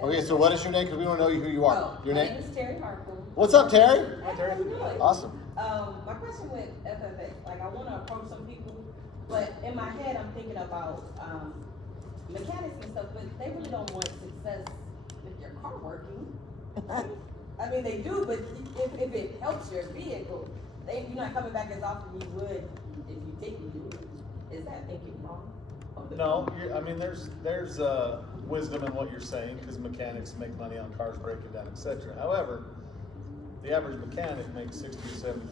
Okay, so what is your name? Because we don't know who you are. Oh, Your my name? name is Terry Harpoon. What's up, Terry? Hi, Terry. How you doing? Awesome. My question with FFX, like I want to approach some people, but in my head I'm thinking about mechanics and stuff, but they really don't want success with your car working. I mean, they do, but if it helps your vehicle, you're not coming back as often you would if you didn't do it. Is that thinking wrong? No, I mean, there's wisdom in what you're saying, because mechanics make money on cars breaking down, etc. However, the average mechanic makes $60,000 to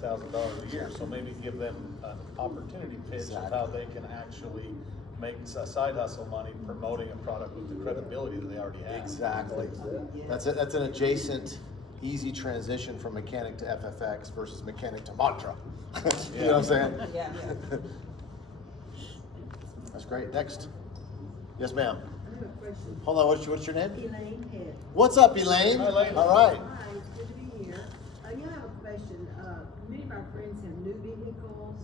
$70,000 a year, so maybe give them an opportunity pitch of how they can actually make side hustle money promoting a product with the credibility that they already have. Exactly. That's an adjacent, easy transition from mechanic to FFX versus mechanic to mantra. You know what I'm saying? Yeah. That's great. Next. Yes, ma'am. I have a question. Hold on. What's your name? Elaine Head. What's up, Elaine? Hi, Elaine. All right. Hi, it's good to be here. I have a question. Many of our friends have new vehicles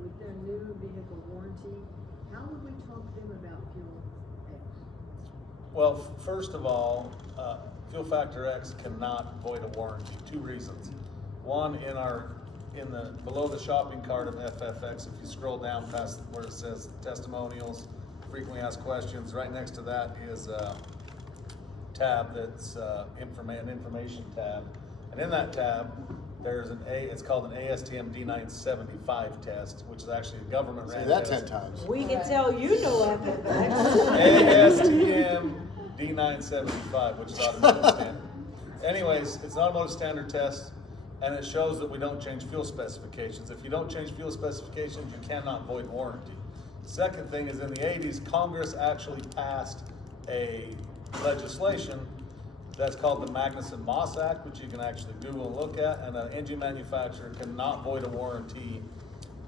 with their new vehicle warranty. How would we talk to them about Fuel X? Well, first of all, Fuel Factor X cannot void a warranty. 2 reasons. One, below the shopping cart of FFX, if you scroll down past where it says testimonials, frequently asked questions, right next to that is a tab that's an information tab. And in that tab, there's it's called an ASTM D975 test, which is actually a government Say ran that test. 10 times. We can tell you know FFX. ASTM D975, which is automotive standard. Anyways, it's an automotive standard test, and it shows that we don't change fuel specifications. If you don't change fuel specifications, you cannot void warranty. Second thing is, in the 80s, Congress actually passed a legislation that's called the Magnuson-Moss Act, which you can actually Google and look at, and an engine manufacturer cannot void a warranty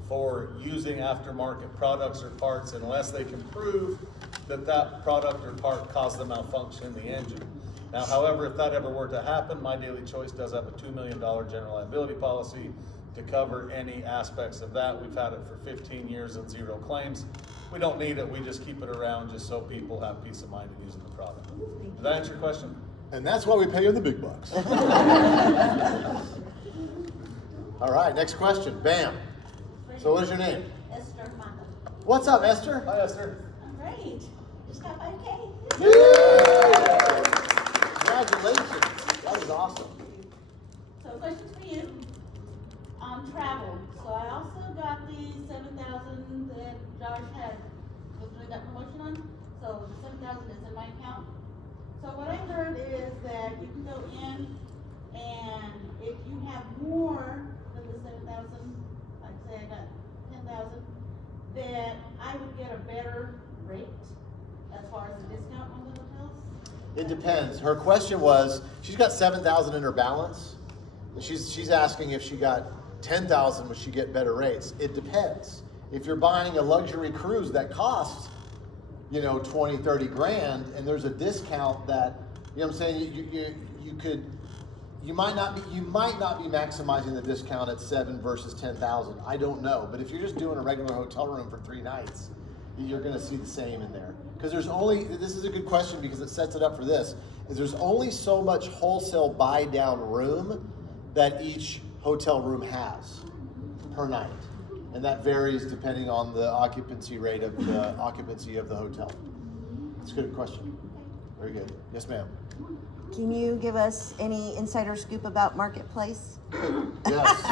for using aftermarket products or parts unless they can prove that that product or part caused the malfunction in the engine. Now, however, if that ever were to happen, My Daily Choice does have a $2 million general liability policy to cover any aspects of that. We've had it for 15 years and 0 claims. We don't need it, we just keep it around just so people have peace of mind in using the product. Did that answer your question? And that's why we pay you the big bucks. All right, next question. Bam. So what is your name? Esther Fonda. What's up, Esther? Hi, Esther. I'm great. Just got 5K. Congratulations. That is awesome. So questions for you on travel. So I also got the 7,000 that Josh was doing that promotion on. So the 7,000 is in my account. So what I heard is that you can go in, and if you have more than the 7,000, like say I got 10,000, that I would get a better rate as far as the discount on the hotels. It depends. Her question was, she's got 7,000 in her balance. And she's asking if she got 10,000, would she get better rates? It depends. If you're buying a luxury cruise that costs, 20, 30 grand, and there's a discount that, what I'm saying, you might not be maximizing the discount at 7 versus 10,000. I don't know. But if you're just doing a regular hotel room for 3 nights, you're going to see the same in there. Because this is a good question because it sets it up for this, is there's only so much wholesale buy down room that each hotel room has per night. And that varies depending on the occupancy rate of the occupancy of the hotel. That's a good question. Very good. Yes, ma'am. Can you give us any insider scoop about Marketplace? Yes.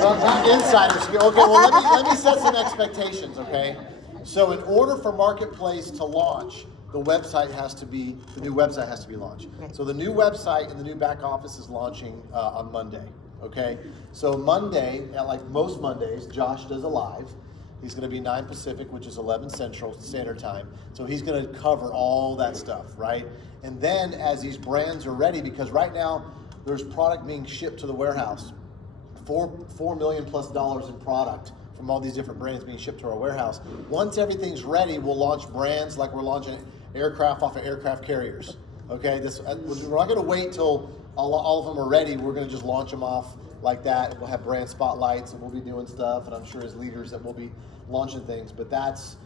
Well, not insider scoop. Okay, well, let me set some expectations, okay? So in order for Marketplace to launch, the new website has to be launched. Right. So the new website and the new back office is launching on Monday. Okay, so Monday, like most Mondays, Josh does a live. He's going to be 9 Pacific, which is 11 Central Standard Time. So he's going to cover all that stuff, right? And then as these brands are ready, because right now there's product being shipped to the warehouse, $4 million plus in product from all these different brands being shipped to our warehouse. Once everything's ready, we'll launch brands like we're launching aircraft off of aircraft carriers. Okay, we're not going to wait till all of them are ready. We're going to just launch them off like that. And we'll have brand spotlights, and we'll be doing stuff. And I'm sure as leaders that we'll be launching things. But that's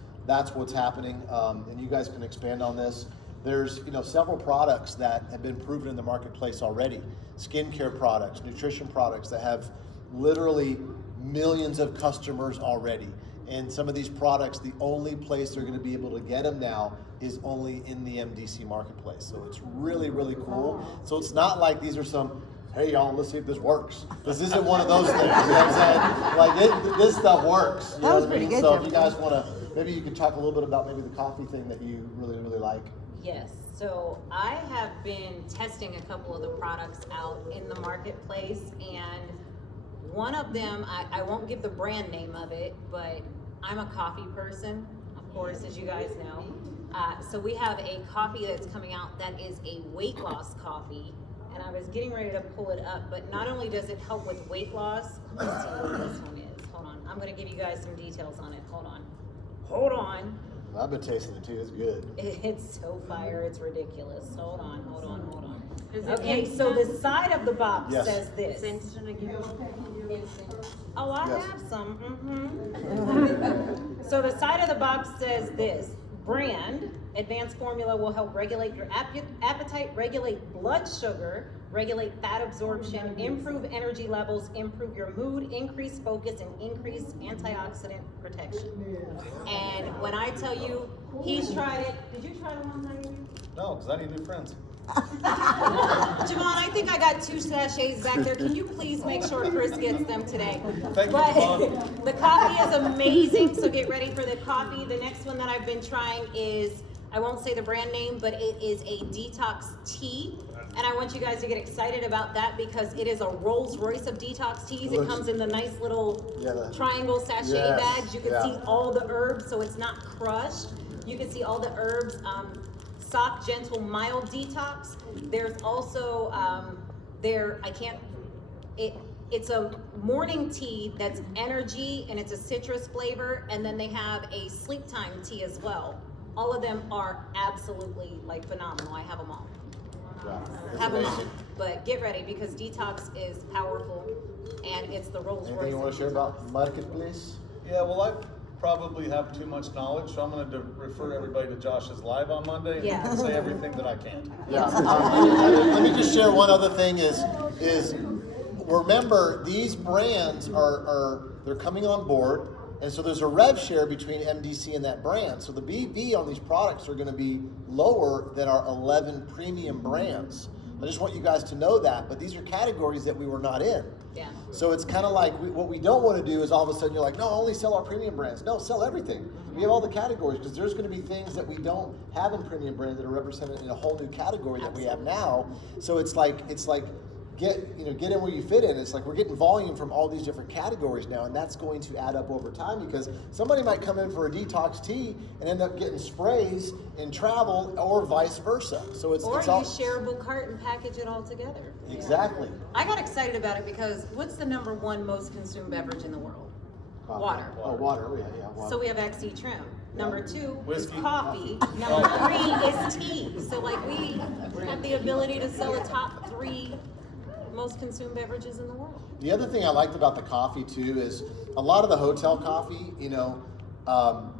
what's happening. And you guys can expand on this. there's several products that have been proven in the marketplace already. Skincare products, nutrition products that have literally millions of customers already. And some of these products, the only place they're going to be able to get them now is only in the MDC marketplace. So it's really, really cool. So it's not like these are some, hey y'all, let's see if this works. This isn't one of those things. You know what I'm saying? Like this stuff works. You That know was what I pretty mean? good, So if Jeff. you guys want to, maybe you could talk a little bit about maybe the coffee thing that you really, really like. Yes, so I have been testing a couple of the products out in the marketplace, and one of them, I won't give the brand name of it, but I'm a coffee person, of course, as you guys know. So we have a coffee that's coming out that is a weight loss coffee, and I was getting ready to pull it up, but not only does it help with weight loss, let's see what this one is. Hold on, I'm gonna give you guys some details on it. Hold on. I've been tasting it too. It's good. It's so fire, it's ridiculous. Hold on. Is it Okay, so the instant? side of the box Yes. says this. It's instant again. Oh, I Yes. have some, So the side of the box says this: brand, advanced formula will help regulate your appetite, regulate blood sugar, regulate fat absorption, improve energy levels, improve your mood, increase focus, and increase antioxidant protection. And when I tell you, he's tried it. Did you try the ones I gave you? No, because I need new friends. Javon, I think I got 2 sachets back there. Can you please make sure Chris gets them today? Thank you, But Javon. the coffee is amazing, so get ready for the coffee. The next one that I've been trying is, I won't say the brand name, but it is a detox tea. And I want you guys to get excited about that because it is a Rolls Royce of detox teas. It Looks- comes in the nice little Yeah, the- triangle sachet Yes, bags. You can yeah. see all the herbs, so it's not crushed. You can see all the herbs. Soft, gentle, mild detox. There's also it's a morning tea that's energy and it's a citrus flavor, and then they have a sleep time tea as well. All of them are absolutely like phenomenal. I have them all. Yeah, it's Have them all. amazing. But get ready because detox is powerful, and it's the Rolls Royce. Anything you want of to share detox. about Marketplace? Yeah, well, I probably have too much knowledge, so I'm going to refer everybody to Josh's live on Monday Yeah. and say everything that I can. Yeah. Let me just share one other thing is remember these brands are they're coming on board, and so there's a rev share between MDC and that brand. So the BV on these products are going to be lower than our 11 premium brands. I just want you guys to know that, but these are categories that we were not in. Yeah. So it's kind of like what we don't want to do is all of a sudden you're like, no, only sell our premium brands. No, sell everything. We have all the categories because there's going to be things that we don't have in premium brands that are represented in a whole new category that we have now. So it's like get in where you fit in. It's like we're getting volume from all these different categories now, and that's going to add up over time because somebody might come in for a detox tea and end up getting sprays in travel or vice versa. So it's Or it's you all shareable cart and package it all together. exactly. I got excited about it because what's the number 1 most consumed beverage in the world? Coffee. Water. Oh, water. Oh, yeah, water. So we have XC Trim. Number 2 Whiskey. is coffee. Number 3 is tea. So like we have the ability to sell the top 3 most consumed beverages in the world. The other thing I liked about the coffee too is a lot of the hotel coffee,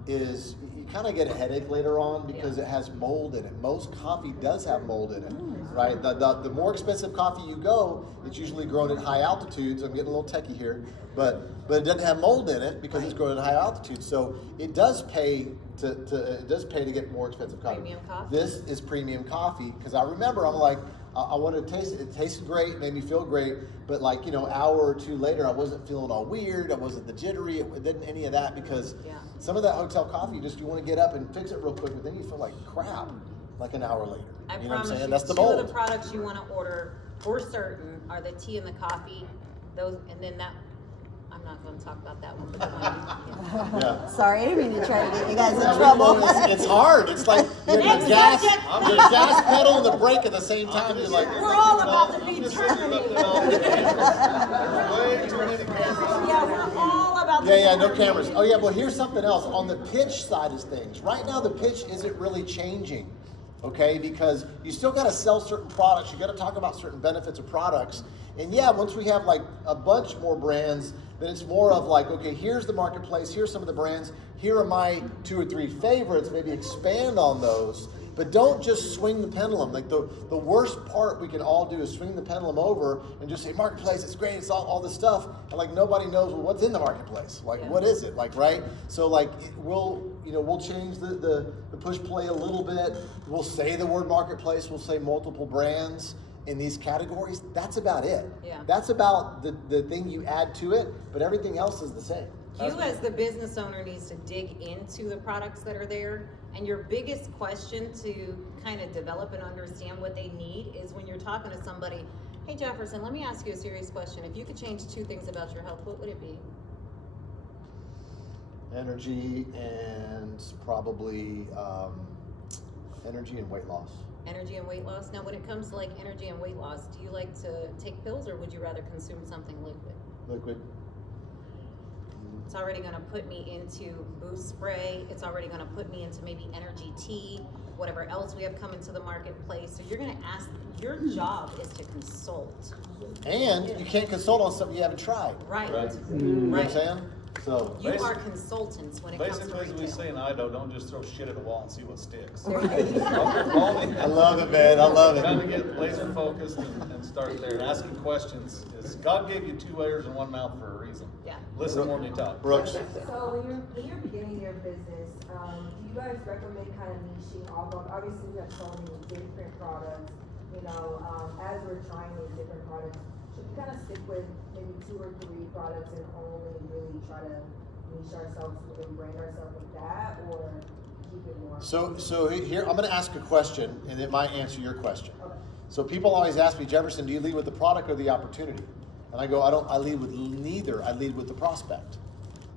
is you kind of get a headache later on because it has mold in it. Most coffee does have mold in it, right? The more expensive coffee you go, it's usually grown at high altitudes. I'm getting a little techie here, but it doesn't have mold in it because it's grown at high altitude. So it does pay to get more expensive coffee. Premium coffee. This is premium coffee because I remember I'm like, I wanted to taste it. It tasted great, made me feel great, but like, hour or two later, I wasn't feeling all weird. I wasn't the jittery. It didn't any of that because Yeah. some of that hotel coffee, you want to get up and fix it real quick, but then you feel like crap like an hour later. I You know what I'm promise saying? you, That's the 2 of mold. the products you want to order for certain are the tea and the coffee. Those, and then that, I'm not going to talk about that one. But Yeah. Sorry, I didn't mean to try to get you guys in Yeah, trouble. it's hard. It's like you have Next the gas, subject, the gas pedal and the brake at the same time. You're like, we're all about to be terminated. Way too many cameras. Yeah, we're all about to yeah, be no terminated. cameras. Oh yeah, well here's something else. On the pitch side of things, right now the pitch isn't really changing, okay? Because you still gotta sell certain products, you gotta talk about certain benefits of products. And yeah, once we have like a bunch more brands, then it's more of like, okay, here's the marketplace, here's some of the brands, here are my 2 or 3 favorites, maybe expand on those. but don't just swing the pendulum. Like the worst part we can all do is swing the pendulum over and just say marketplace, it's great, it's all this stuff, and like nobody knows, well, what's in the marketplace. Like what is it? Like, right? So like we'll change the push play a little bit. We'll say the word marketplace. We'll say multiple brands in these categories. That's about it. Yeah. That's about the thing you add to it, but everything else is the same. You as the business owner needs to dig into the products that are there, and your biggest question to kind of develop and understand what they need is when you're talking to somebody, hey Jefferson, let me ask you a serious question. If you could change 2 things about your health, what would it be? Energy and probably energy and weight loss. Energy and weight loss. Now when it comes to like energy and weight loss, do you like to take pills or would you rather consume something liquid? Liquid. It's already gonna put me into Boost Spray. It's already gonna put me into maybe Energy Tea, whatever else we have coming to the marketplace. So you're gonna ask, your job is to consult. And you can't consult on something you haven't tried. Right. Right. You know what I'm Right. saying? So You Basi- are consultants when it comes to Basically, as we retail. say in Idaho, don't just throw shit at the wall and see what sticks. There you go. I love it, man. I love it. Kind of get laser focused and start there. And asking questions is, God gave you 2 ears and 1 mouth for a reason. Yeah. Listen more than you talk. Brooks. So when you're beginning your business, do you guys recommend kind of niching off of, obviously we have so many different products, as we're trying these different products, should we kind of stick with maybe 2 or 3 products and only really try to niche ourselves and brand ourselves with that, or keep it more? So here, I'm gonna ask a question and it might answer your question. Okay. So people always ask me, Jefferson, do you lead with the product or the opportunity? And I go, I lead with neither. I lead with the prospect.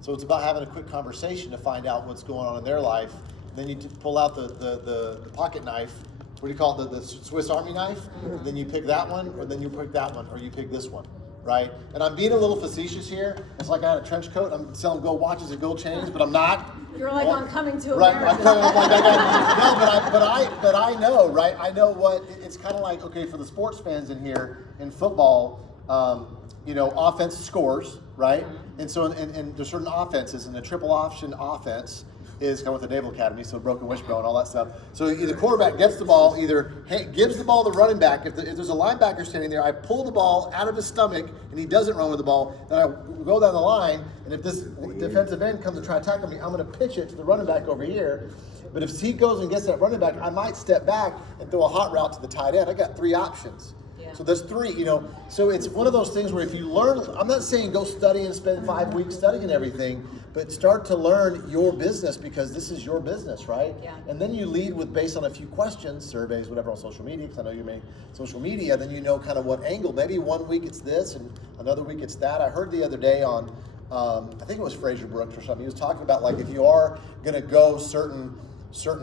So it's about having a quick conversation to find out what's going on in their life. And then you pull out the pocket knife. What do you call it? The Swiss Army knife? Then you pick that one, or then you pick that one, or you pick this one, right? And I'm being a little facetious here. It's like I had a trench coat. I'm selling gold watches and gold chains, but I'm not. You're like on Coming to Right, America. I'm kind of like that guy. No, but I know, right? I know what it's kind of like. Okay, for the sports fans in here in football, offense scores, right? And so, and there's certain offenses, and the triple option offense is kind of with the Naval Academy, so broken wishbone and all that stuff. So the quarterback gets the ball, gives the ball to the running back. If there's a linebacker standing there, I pull the ball out of his stomach, and he doesn't run with the ball. Then I go down the line, and if this defensive end comes to try to tackle me, I'm going to pitch it to the running back over here. But if he goes and gets that running back, I might step back and throw a hot route to the tight end. I got 3 options. Yeah. So there's 3, so it's one of those things where if you learn, I'm not saying go study and spend 5 weeks studying everything, but start to learn your business because this is your business, right? Yeah. And then you lead with based on a few questions, surveys, whatever on social media, because I know you make social media, then you know kind of what angle. Maybe one week it's this and another week it's that. I heard the other day on, I think it was Fraser Brooks or something, he was talking about like if you are gonna go certain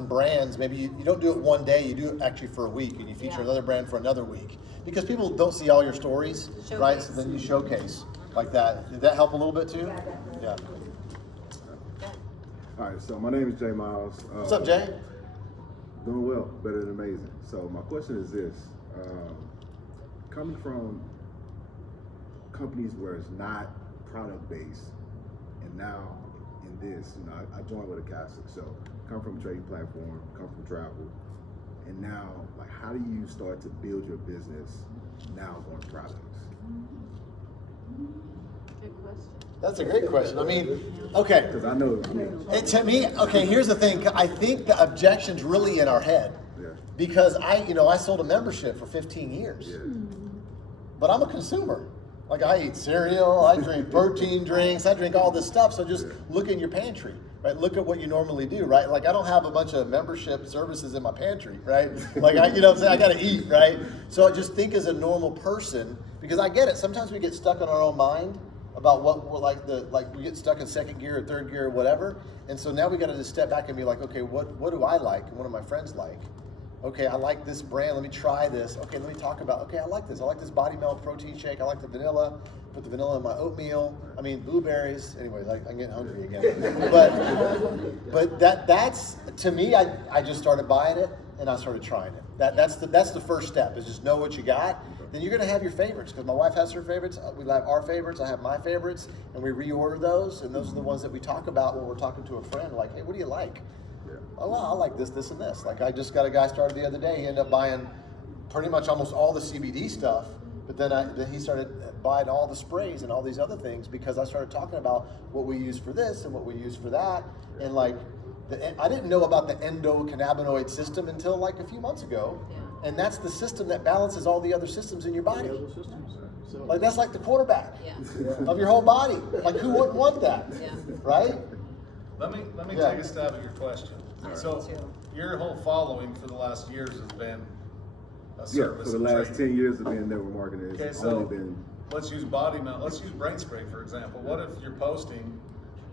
brands, maybe you don't do it one day, you do it actually for a week and you feature Yeah. another brand for another week. Because people don't see all your stories, right? Showcase. So then you showcase like that. Did that help a little bit too? Yeah, definitely. Yeah. All right, so my name is Jay Miles. What's up, Jay? Doing well, better than amazing. So my question is this: coming from companies where it's not product based, and now in this, I joined with a Catholic, so come from a trading platform, come from travel, and now like how do you start to build your business now on products? Good question. That's a great question. I mean, okay. Because I know, And to me, okay, here's the thing. I think the objection's really in our head. yeah, Because I sold a membership for 15 years. yeah. But I'm a consumer. Like I eat cereal, I drink protein drinks, I drink all this stuff. So just look in your pantry, right? Look at what you normally do, right? Like I don't have a bunch of membership services in my pantry, right? Like I gotta eat, right? So I just think as a normal person, because I get it. Sometimes we get stuck in our own mind about what we're like we get stuck in second gear or third gear or whatever. And so now we gotta just step back and be like, okay, what do I like? And what do my friends like? Okay, I like this brand, let me try this. Okay, let me talk about, okay, I like this Body Melt protein shake. I like the vanilla, put the vanilla in my oatmeal. I mean, blueberries. Anyways, I'm getting hungry again. But that's, to me, I just started buying it and I started trying it. That's the first step, is just know what you got. Then you're gonna have your favorites, because my wife has her favorites, we have our favorites, I have my favorites, and we reorder those, and those are the ones that we talk about when we're talking to a friend, like, hey, what do you like? oh, well, I like this, this, and this. Like I just got a guy started the other day. He ended up buying pretty much almost all the CBD stuff, but then he started buying all the sprays and all these other things because I started talking about what we use for this and what we use for that, and like I didn't know about the endocannabinoid system until like a few months ago, and that's the system that balances all the other systems in your body. Like that's like the quarterback of your whole body. Like who wouldn't want that, right? Let me Yeah. take a stab at your question. So your whole following for the last years has been a Yeah, service for the and last training. 10 years of being network marketing, Okay, it's so only been, let's use let's use brain spray for example. What if you're posting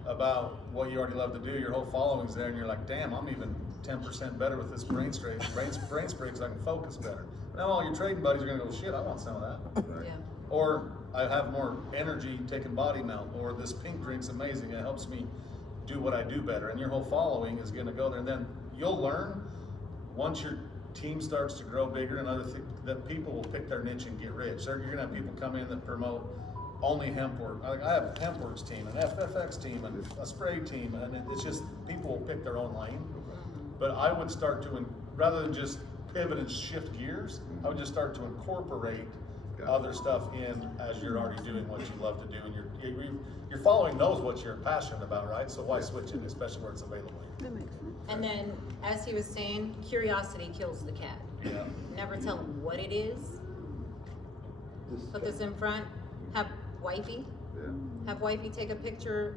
about what you already love to do, your whole following's there, and you're like, damn, I'm even 10% better with this brain spray because I can focus better. Now all your trading buddies are gonna go, shit, I want some of that. Yeah. Or I have more energy taking body melt, or this pink drink's amazing, it helps me do what I do better, and your whole following is gonna go there, and then you'll learn once your team starts to grow bigger and that people will pick their niche and get rich. So you're gonna have people come in that promote only hemp work. I have a HempWorks team, an FFX team, and a spray team, and it's just people will pick their own lane. But I would start to, rather than just pivot and shift gears, I would just start to incorporate other stuff in as you're already doing what you love to do, and your following knows what you're passionate about, right? So why switch it, especially where it's available? And then, as he was saying, curiosity kills the cat. Yeah. Never tell them what it is. Put this in front. Have wifey take a picture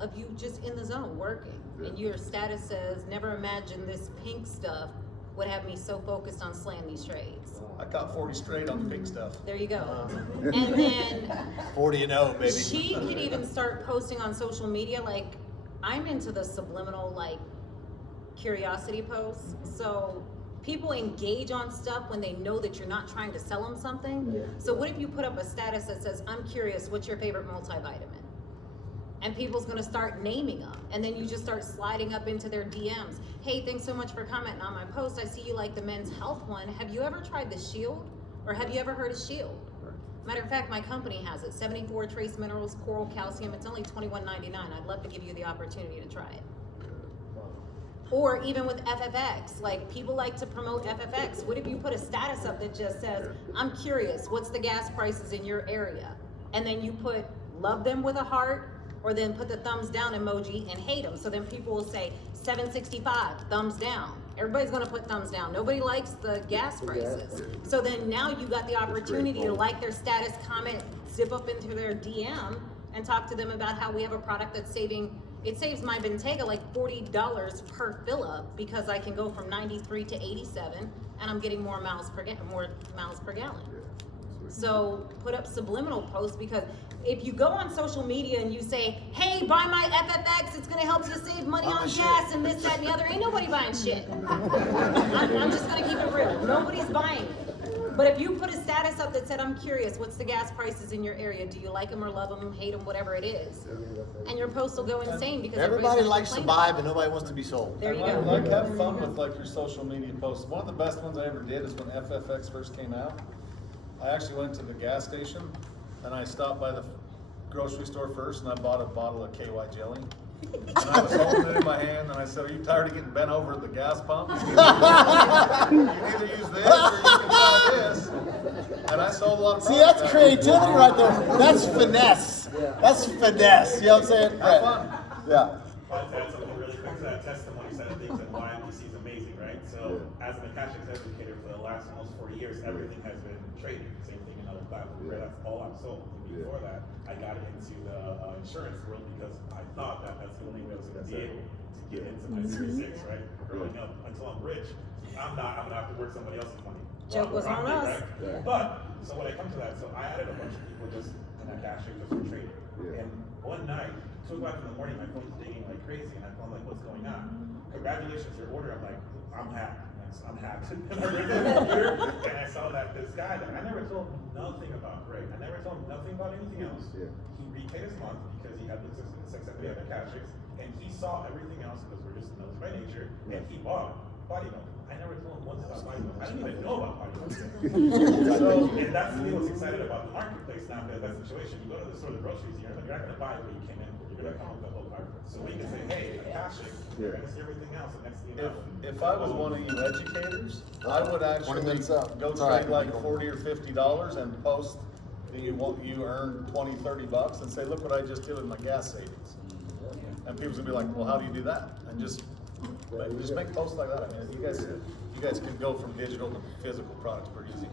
of you just in the zone working, and your status says, "Never imagined this pink stuff would have me so focused on slaying these trades." I caught 40 straight on the pink stuff. There you go. And then 40 and 0, baby. she could even start posting on social media. Like, I'm into the subliminal, like, curiosity posts. So people engage on stuff when they know that you're not trying to sell them something. So what if you put up a status that says, "I'm curious, what's your favorite multivitamin?" And people's gonna start naming them. And then you just start sliding up into their DMs. "Hey, thanks so much for commenting on my post. I see you like the men's health one. Have you ever tried the Shield? Or have you ever heard of Shield?" Matter of fact, my company has it. 74 trace minerals, coral calcium. It's only $21.99. I'd love to give you the opportunity to try it. Or even with FFX, like people like to promote FFX. What if you put a status up that just says, "I'm curious, what's the gas prices in your area?" And then you put love them with a heart, or then put the thumbs down emoji and hate them. So then people will say 765, thumbs down. Everybody's gonna put thumbs down. Nobody likes the gas prices. So then now you got the opportunity to like their status, comment, zip up into their DM and talk to them about how we have a product that's it saves my Bentayga like $40 per fill up because I can go from 93 to 87 and I'm getting more miles per gallon. So put up subliminal posts, because if you go on social media and you say, "Hey, buy my FFX, it's gonna help you save money on gas and this, that, and the other," ain't nobody buying shit. I'm just gonna keep it real. Nobody's buying it. But if you put a status up that said, "I'm curious, what's the gas prices in your area? Do you like them or love them, hate them, whatever it is?" And your post will go insane because Everybody everybody's likes to gonna buy, complain but nobody wants to be sold. There you And go. like have fun with like your social media posts. One of the best ones I ever did is when FFX first came out. I actually went to the gas station and I stopped by the grocery store first and I bought a bottle of KY jelly. And I was holding it in my hand and I said, "Are you tired of getting bent over at the gas pump? You can either use this or you can buy this." And I sold a lot of See, products. that's creativity right there. That's finesse. That's finesse. You know what I'm saying? Have fun. Yeah. I'd like to add something really quick to that testimony side of things and why MPC is amazing, right? So, as an Akashics educator for the last almost 40 years, everything has been traded. Same thing in other platforms, where that's all I've sold. And before that, I got into the insurance world because I thought that that's the only way I was going to be able to get into my Series 6, right? Growing up, until I'm rich, I'm gonna have to work somebody else's money. Joke was on Right? us. But, so when I come to that, so I added a bunch of people just in Akashics just for trading. And one night, 2 o'clock in the morning, my phone's dinging like crazy, and I'm like, "What's going on?" "Congratulations, your order." I'm like, "I'm hacked." I'm hacked. And I looked at the computer, and I saw that this guy that I never told him nothing about Greg. I never told him nothing about anything else. He repaid his month because he had the success that we had at Akashics, and he saw everything else because we're just nosy by nature, and he bought body milk. I never told him once about body milk. I didn't even know about body milk. So, and that's to me what's excited about the marketplace now, because that situation, you go to the store, the groceries, you're not gonna buy what you came in for. You're gonna come with the whole cart. So we can say, hey, I'm cashing, Yeah. we're gonna see everything else, and next thing you know. If I was one of you educators, I would 20 actually minutes up. go It's all right. trade like $40 or $50 and post that you earned 20, 30 bucks and say, look what I just did with my gas savings. And people's gonna be like, well, how do you do that? And just make posts like that. I mean, you guys can go from digital to physical products pretty easy.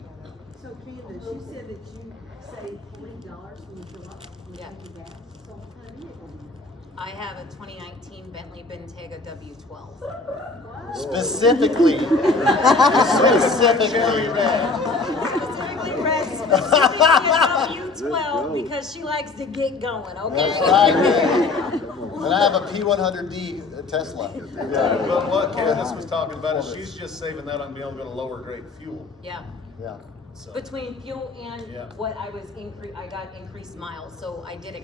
So Candace, you said that you save $20 when you fill up, when you Yeah. take your gas, so what kind of vehicle do you I have a 2019 Bentley Bentayga W12. have? Specifically. Specifically red. Specifically red, specifically a W12 because she likes to get going, okay? That's right, man. And I have a P100D Tesla. But what Candace was talking about is she's just saving that on being able to go to lower grade fuel. Yeah. Yeah. So, Between fuel and Yeah. what I got increased miles, so I did I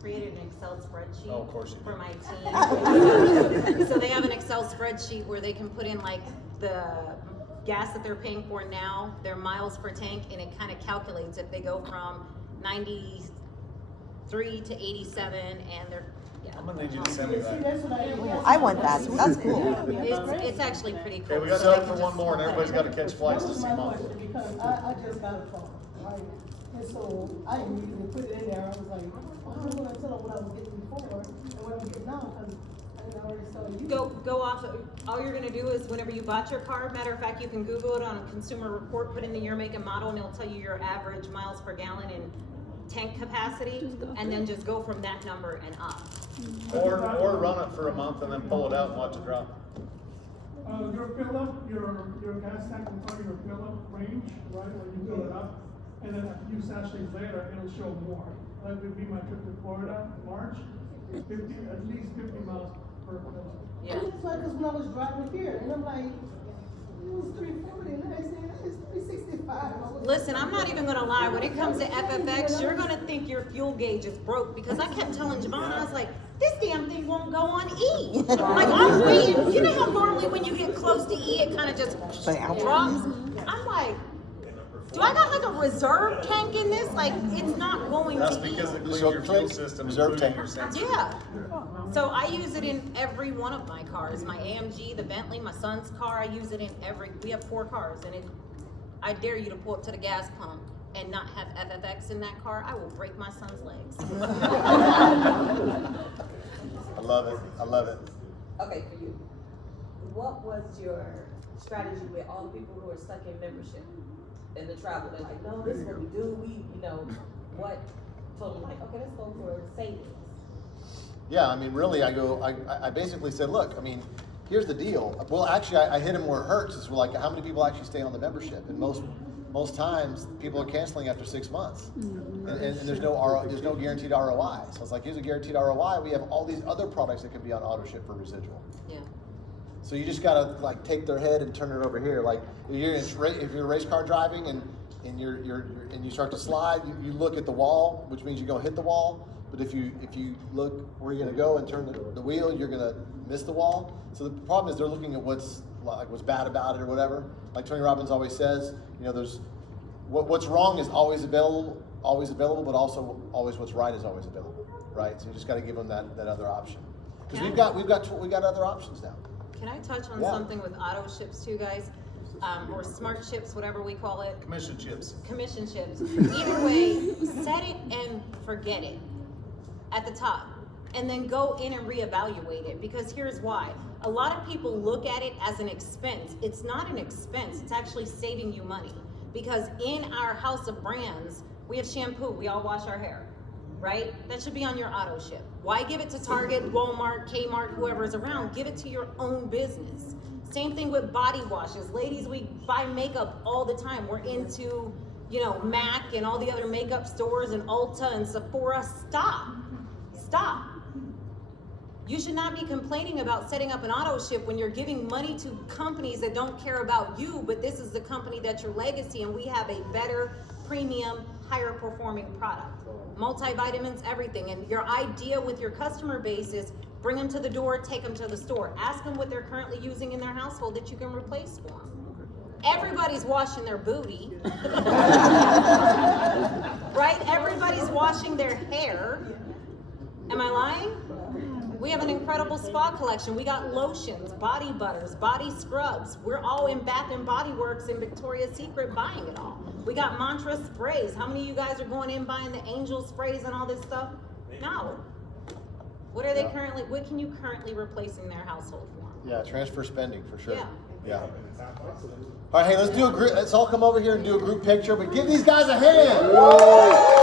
created an Excel spreadsheet. Oh, of course you did. For my team. So they have an Excel spreadsheet where they can put in like the gas that they're paying for now, their miles per tank, and it kind of calculates if they go from 93 to 87 and they're, I'm gonna need you to send me that. I want that. That's cool. it's actually pretty cool. Okay, we got So I time for can one just- more and everybody's gotta catch flights to see my Mom. question, because I just got a car, right? And so I immediately put it in there, I was like, well, I'm gonna tell them what I was getting before and what I'm getting now, because I already started using it. Go off, all you're gonna do is whenever you bought your car, matter of fact, you can Google it on a Consumer Report, put in the year, make, and model, and it'll tell you your average miles per gallon and tank capacity, and then just go from that number and up. Or run it for a month and then pull it out and watch it drop. Your fill up, your gas tank will tell you your fill up range, right, when you fill it up. And then a few sachets later, it'll show more. That would be my trip to Florida in March, at least 50 miles per fill. Yeah. It's like, cause when I was driving here, and I'm like, it was 340, and I said, it's 365. Listen, I'm not even gonna lie, when it comes to FFX, you're gonna think your fuel gauge is broke, because I kept telling Javon, I was like, this damn thing won't go on E. Like, I'm waiting, you know how normally when you get close to E, it kinda just drops? I'm like, do I got like a reserve tank in this? Like, it's not going That's to E. because it cleans So your fuel click system, reserve including tank. your sensors. Yeah. So I use it in every one of my cars. My AMG, the Bentley, my son's car, I use it in we have 4 cars, and I dare you to pull up to the gas pump and not have FFX in that car, I will break my son's legs. I love it. I love it. Okay, for you, what was your strategy with all the people who are stuck in membership in the travel? They're like, no, this is what we do, what told them like, okay, let's go for savings. Yeah, I mean, really, I basically said, look, I mean, here's the deal. Well, actually, I hit him where it hurts. Is we're like, how many people actually stay on the membership? And most times, people are canceling after 6 months, and there's no guaranteed ROI. So it's like, here's a guaranteed ROI. We have all these other products that can be on auto ship for residual. Yeah. So you just gotta like take their head and turn it over here. Like if you're race car driving and you start to slide, you look at the wall, which means you're gonna hit the wall. But if you look where you're gonna go and turn the wheel, you're gonna miss the wall. So the problem is they're looking at what's bad about it or whatever. Like Tony Robbins always says, there's what's wrong is always available, but also always what's right is always available, right? So you just got to give them that other option. Because we've got other options now. Can I touch on Yeah. something with auto ships too, guys? Or smart ships, whatever we call it. Commission chips. Commission ships. Either way, set it and forget it at the top. And then go in and reevaluate it, because here's why. A lot of people look at it as an expense. It's not an expense, it's actually saving you money. Because in our house of brands, we have shampoo, we all wash our hair, right? That should be on your auto ship. Why give it to Target, Walmart, Kmart, whoever's around? Give it to your own business. Same thing with body washes. Ladies, we buy makeup all the time. We're into, MAC and all the other makeup stores and Ulta and Sephora. Stop. You should not be complaining about setting up an auto ship when you're giving money to companies that don't care about you, but this is the company that's your legacy, and we have a better, premium, higher performing product. Multivitamins, everything. And your idea with your customer base is bring them to the door, take them to the store. Ask them what they're currently using in their household that you can replace for them. Everybody's washing their booty. Right? Everybody's washing their hair. Am I lying? We have an incredible spa collection. We got lotions, body butters, body scrubs. We're all in Bath and Body Works and Victoria's Secret buying it all. We got Mantra sprays. How many of you guys are going in buying the Angel sprays and all this stuff? No. What are they currently, what can you currently replace in their household for? Yeah, transfer spending for sure. Yeah. Yeah. All right, hey, let's all come over here and do a group picture, but give these guys a hand.